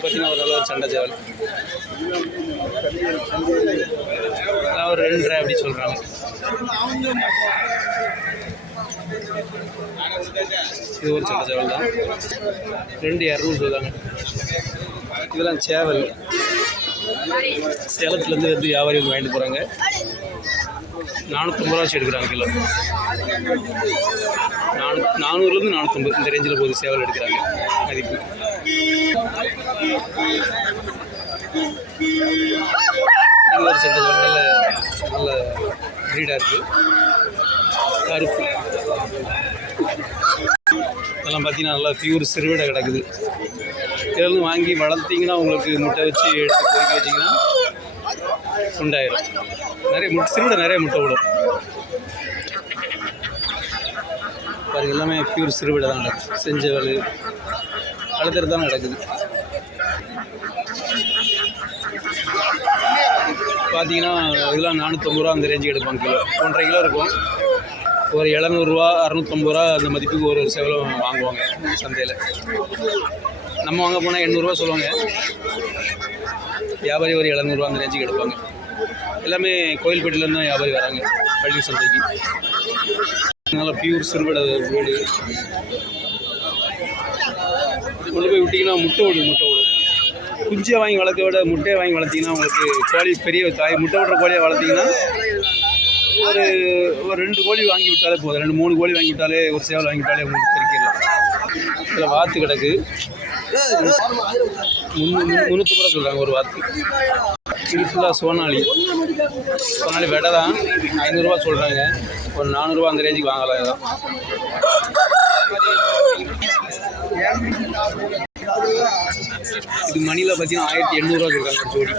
பார்த்தீங்கன்னா ஒரு நல்ல ஒரு சண்டை சேவல். ஒரு 2.5 அப்படி சொல்கிறாங்க. இது ஒரு சண்டை சேவல் தான். 2.200 சொல்லுவாங்க. இதெல்லாம் சேவல். சேலத்துலேருந்து வந்து வியாபாரி வந்து வாங்கிட்டு போகிறாங்க. 450 ரூபா வச்சு எடுக்கிறாங்க கிலோ. 400லேருந்து 450 இந்த ரேஞ்சில் போகுது சேவல் எடுக்கிறாங்க மதிப்பு. இது ஒரு சண்டை சேவல். நல்ல நல்ல ப்ரீடாக இருக்குது. கருப்பு இதெல்லாம் பார்த்தீங்கன்னா நல்லா பியூர் சிறுவிடை கிடக்குது. இதிலேருந்து வாங்கி வளர்த்திங்கன்னா உங்களுக்கு முட்டை வச்சு எடுத்து பொறுக்கி வச்சிங்கன்னா உண்டாயிரும். நிறைய சிறுவிடை நிறைய முட்டை விடும் பாருங்கள். எல்லாமே பியூர் சிறுவிடை தான் நடக்குது. செஞ்சவல் வளர்த்துறது தான் நடக்குது. பார்த்தீங்கன்னா இதெல்லாம் 450 ரூபா அந்த ரேஞ்சுக்கு எடுப்பாங்க கிலோ. 1.5 கிலோ இருக்கும். ஒரு 700 ரூபா 650 ரூபா அந்த மதிப்புக்கு ஒரு சேவலும் வாங்குவாங்க சந்தையில். நம்ம வாங்க போனால் 800 ரூபா சொல்லுவாங்க. வியாபாரி ஒரு 700 ரூபா அந்த ரேஞ்சுக்கு எடுப்பாங்க. எல்லாமே கோயில்பேட்டிலேருந்து தான் வியாபாரி வராங்க பள்ளி சந்தைக்கு. நல்லா பியூர் சிறுவிடை வீடு. கொண்டு போய் விட்டிங்கன்னா முட்டை விடும். குஞ்சியை வாங்கி வளர்க்க விட முட்டையை வாங்கி வளர்த்திங்கன்னா உங்களுக்கு கோழி பெரிய தாய் முட்டை விடுற கோழியை வளர்த்திங்கன்னா ஒரு 2 கோழி வாங்கி விட்டாலே போதும். 2-3 கோழி வாங்கி விட்டாலே ஒரு சேவல் வாங்கி விட்டாலே உங்களுக்கு பெருக்கிடலாம். இதில் வாத்து கிடக்கு. 300 ரூபா சொல்கிறாங்க ஒரு வாத்து. இது ஃபுல்லாக சோனாலி விடை தான். 500 ரூபா சொல்கிறாங்க. ஒரு 400 ரூபா அந்த ரேஞ்சுக்கு வாங்கலாம். இதான் இது மணியில் பார்த்தீங்கன்னா 1800 ரூபா இருக்காங்க ஒரு ஜோடி.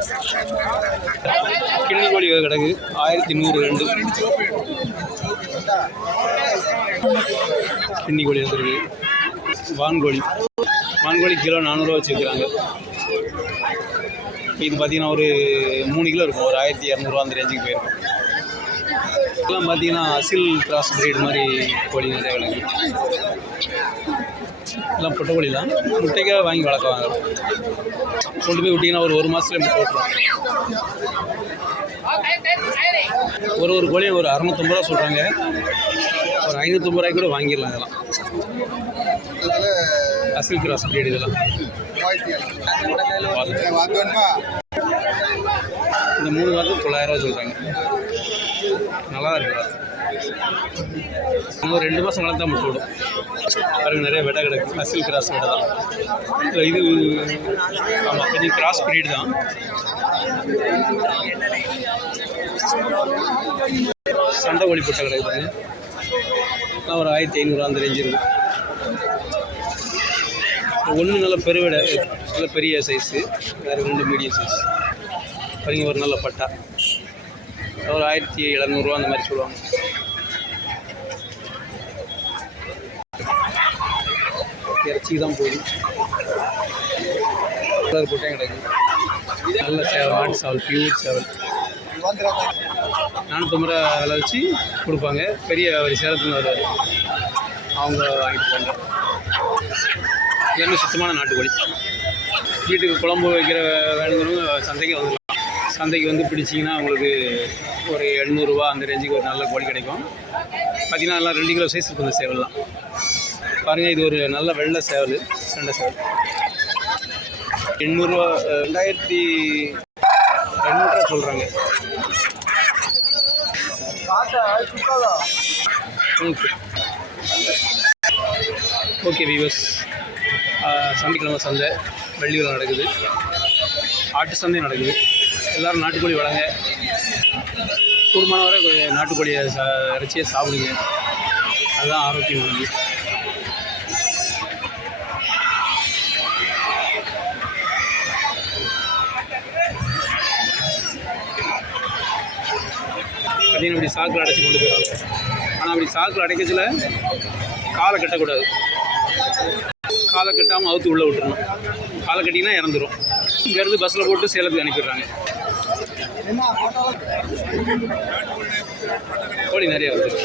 கிண்ணி கோழி கிடக்கு 1100. 2 கிண்ணி கோழி வந்துருக்கு. வான்கோழி கிலோ 400 ரூபா வச்சுருக்குறாங்க. இது பார்த்தீங்கன்னா ஒரு 3 கிலோ இருக்கும். ஒரு 1200 ரூபா அந்த ரேஞ்சுக்கு போயிருக்கும். இதெல்லாம் பார்த்தீங்கன்னா அசில் கிராஸ் பிரீட் மாதிரி கோழி நிறைய விளக்கு. எல்லாம் பொட்டை கோழி தான். முட்டைக்காக வாங்கி வளர்க்குவாங்க. கொண்டு போய் விட்டிங்கன்னா ஒரு மாதத்துல முட்டை விட்டுரும். ஒரு கோழியும் ஒரு 650 ரூபா சொல்கிறாங்க. ஒரு 550 ரூபாய்க்கு கூட வாங்கிடலாம். இதெல்லாம் அசில் கிராஸ் பிரீட். இதெல்லாம் இந்த 3 வாரத்துக்கு 900 ரூபா சொல்கிறாங்க. நல்லா தான் இருக்குது. இன்னும் 2 மாதம் வளர்த்தா முட்டை விடும். பாருங்கள் நிறைய விடை கிடக்கு. அசில் கிராஸ் விடை தான் இது. ஆமாம், கொஞ்சம் கிராஸ் பிரீட் தான். சண்டை கோழி பொட்டை கிடக்குது. ஒரு 1500 அந்த ரேஞ்சு இருக்குது. ஒன்று நல்ல பெருவிடை, நல்ல பெரிய சைஸு. வேறு 2 மீடியம் சைஸ். பாருங்க ஒரு நல்ல பட்டா. ஒரு 1700 ரூபா அந்த மாதிரி சொல்லுவாங்க. இறச்சி தான் போகுது. கலர் போட்டே கிடக்கு. நல்ல சேவல், நாட்டு சேவல், பியூர் சேவல். 450 ரூபா விலை வச்சு கொடுப்பாங்க. பெரிய ஒரு சேலத்துலேருந்து வருவார், அவங்க வாங்கிட்டு போங்க. எல்லாமே சுத்தமான நாட்டுக்கோழி. வீட்டுக்கு குழம்பு வைக்கிற வேணுங்கிறவங்க சந்தைக்கு வந்துடலாம். சந்தைக்கு வந்து பிடிச்சிங்கன்னா உங்களுக்கு ஒரு 800 ரூபா அந்த ரேஞ்சுக்கு ஒரு நல்ல கோழி கிடைக்கும். பார்த்திங்கன்னா எல்லாம் 2 கிலோ சைஸ் இருக்கும் இந்த சேவல்லாம். பாருங்கள், இது ஒரு நல்ல வெள்ளை சேவல், சண்டை சேவல். 800 ரூபா, 2200 ரூபா சொல்கிறாங்க. ஓகே வீவர்ஸ், சனிக்கிழமை சந்தை வெள்ளியூரில் நடக்குது. ஆட்டு சந்தை நடக்குது. எல்லோரும் நாட்டுக்கோழி வளங்க. கூடுமான வரை நாட்டுக்கோழியை இறைச்சியை சாப்பிடுங்க. அதுதான் ஆரோக்கியமானது. பார்த்தீங்கன்னா இப்படி சாக்கில் அடைச்சி கொண்டு போயிடுவாங்க. ஆனால் அப்படி சாக்கில் அடைக்கச்சில் காலை கட்டக்கூடாது. காலை கட்டாமல் அவுத்து உள்ளே விட்டுறணும். காலை கட்டிங்கன்னா இறந்துடும். இங்கேருந்து பஸ்ஸில் போட்டு சேலத்துக்கு அனுப்பிடுறாங்க. கோழி நிறைய வருது.